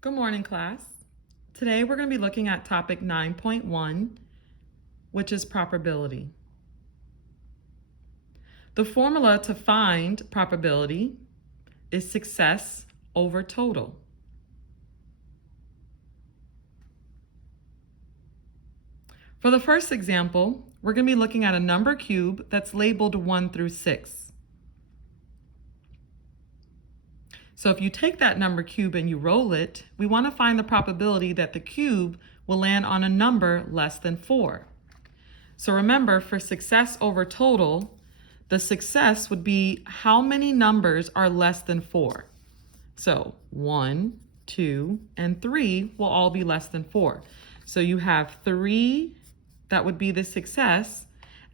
Good morning, class. Today we're going to be looking at topic 9.1, which is probability. The formula to find probability is success over total. For the first example, we're going to be looking at a number cube that's labeled 1 through 6. So if you take that number cube and you roll it, we want to find the probability that the cube will land on a number less than 4. So remember, for success over total, the success would be how many numbers are less than 4. So 1, 2, and 3 will all be less than 4. So you have 3, that would be the success,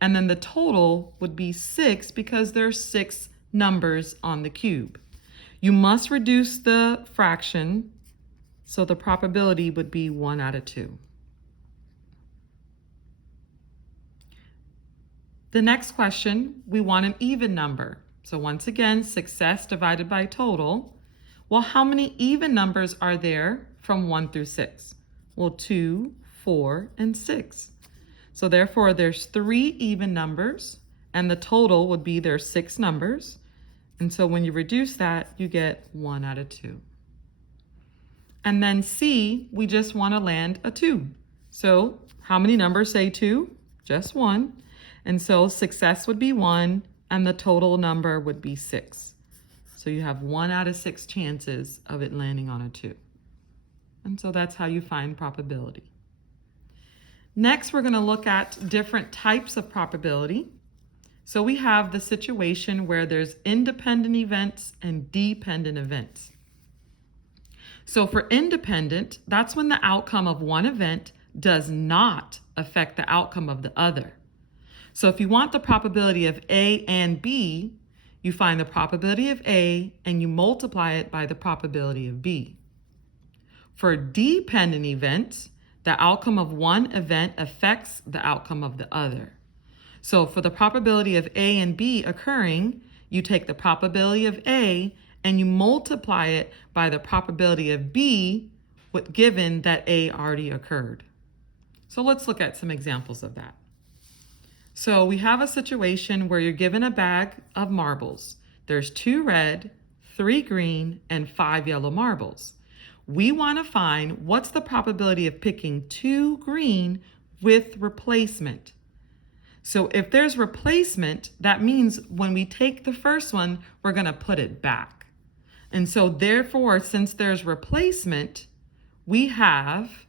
and then the total would be 6 because there's 6 numbers on the cube. You must reduce the fraction, so the probability would be 1 out of 2. The next question, we want an even number. So once again, success divided by total. Well, how many even numbers are there from 1 through 6? Well, 2, 4, and 6. So therefore, there's 3 even numbers, and the total would be there's 6 numbers. And so when you reduce that, you get 1 out of 2. And then C, we just want to land a 2. So how many numbers say 2? Just 1. And so success would be 1, and the total number would be 6. So you have 1 out of 6 chances of it landing on a 2. And so that's how you find probability. Next, we're going to look at different types of probability. So we have the situation where there's independent events and dependent events. So for independent, that's when the outcome of one event does not affect the outcome of the other. So if you want the probability of A and B, you find the probability of A and you multiply it by the probability of B. For dependent events, the outcome of one event affects the outcome of the other. So for the probability of A and B occurring, you take the probability of A and you multiply it by the probability of B, given that A already occurred. So let's look at some examples of that. So we have a situation where you're given a bag of marbles. There's 2 red, 3 green, and 5 yellow marbles. We want to find what's the probability of picking 2 green with replacement. So if there's replacement, that means when we take the first one, we're going to put it back. And so therefore, since there's replacement, we have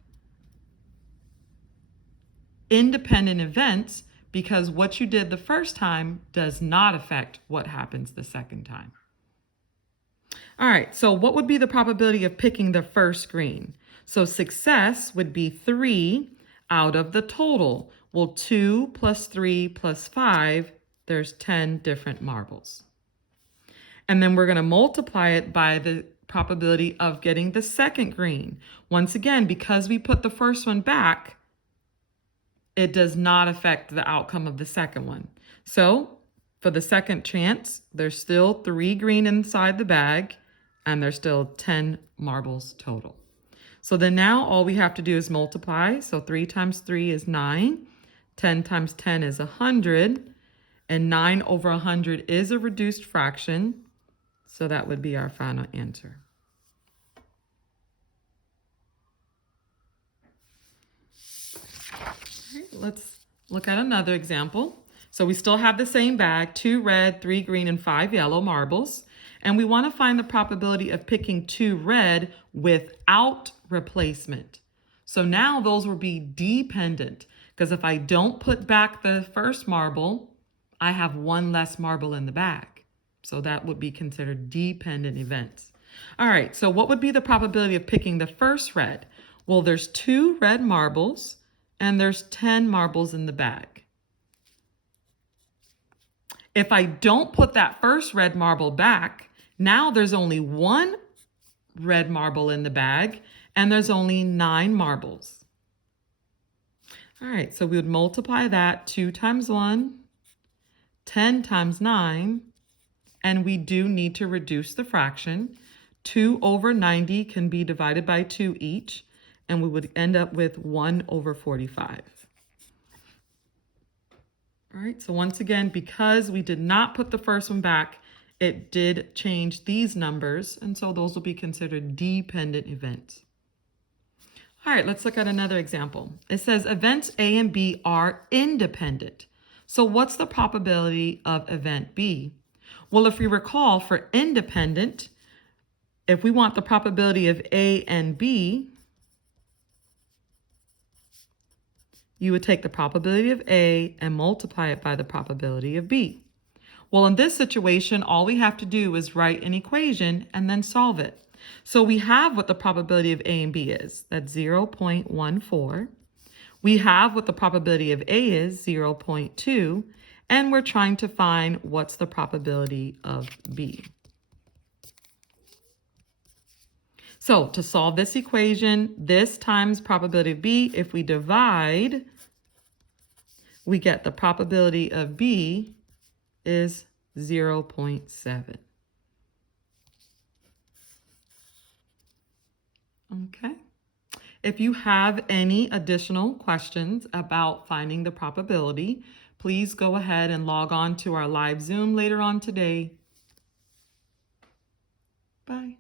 independent events because what you did the first time does not affect what happens the second time. All right, so what would be the probability of picking the first green? So success would be 3 out of the total. Well, 2 plus 3 plus 5, there's 10 different marbles. And then we're going to multiply it by the probability of getting the second green. Once again, because we put the first one back, it does not affect the outcome of the second one. So for the second chance, there's still 3 green inside the bag, and there's still 10 marbles total. So then now all we have to do is multiply. So 3 times 3 is 9. 10 times 10 is 100. And 9 over 100 is a reduced fraction. So that would be our final answer. All right, let's look at another example. So we still have the same bag, 2 red, 3 green, and 5 yellow marbles. And we want to find the probability of picking 2 red without replacement. So now those will be dependent, because if I don't put back the first marble, I have 1 less marble in the bag. So that would be considered dependent events. All right, so what would be the probability of picking the first red? Well, there's 2 red marbles and there's 10 marbles in the bag. If I don't put that first red marble back, now there's only 1 red marble in the bag and there's only 9 marbles. All right, so we would multiply that 2 times 1, 10 times 9, and we do need to reduce the fraction. 2 over 90 can be divided by 2 each, and we would end up with 1 over 45. All right, so once again, because we did not put the first one back, it did change these numbers, and so those will be considered dependent events. All right, let's look at another example. It says events A and B are independent. So what's the probability of event B? Well, if we recall, for independent, if we want the probability of A and B, you would take the probability of A and multiply it by the probability of B. Well, in this situation, all we have to do is write an equation and then solve it. So we have what the probability of A and B is. That's 0.14. We have what the probability of A is, 0.2. And we're trying to find what's the probability of B. So to solve this equation, this times probability of B, if we divide, we get the probability of B is 0.7. Okay. If you have any additional questions about finding the probability, please go ahead and log on to our live Zoom later on today. Bye.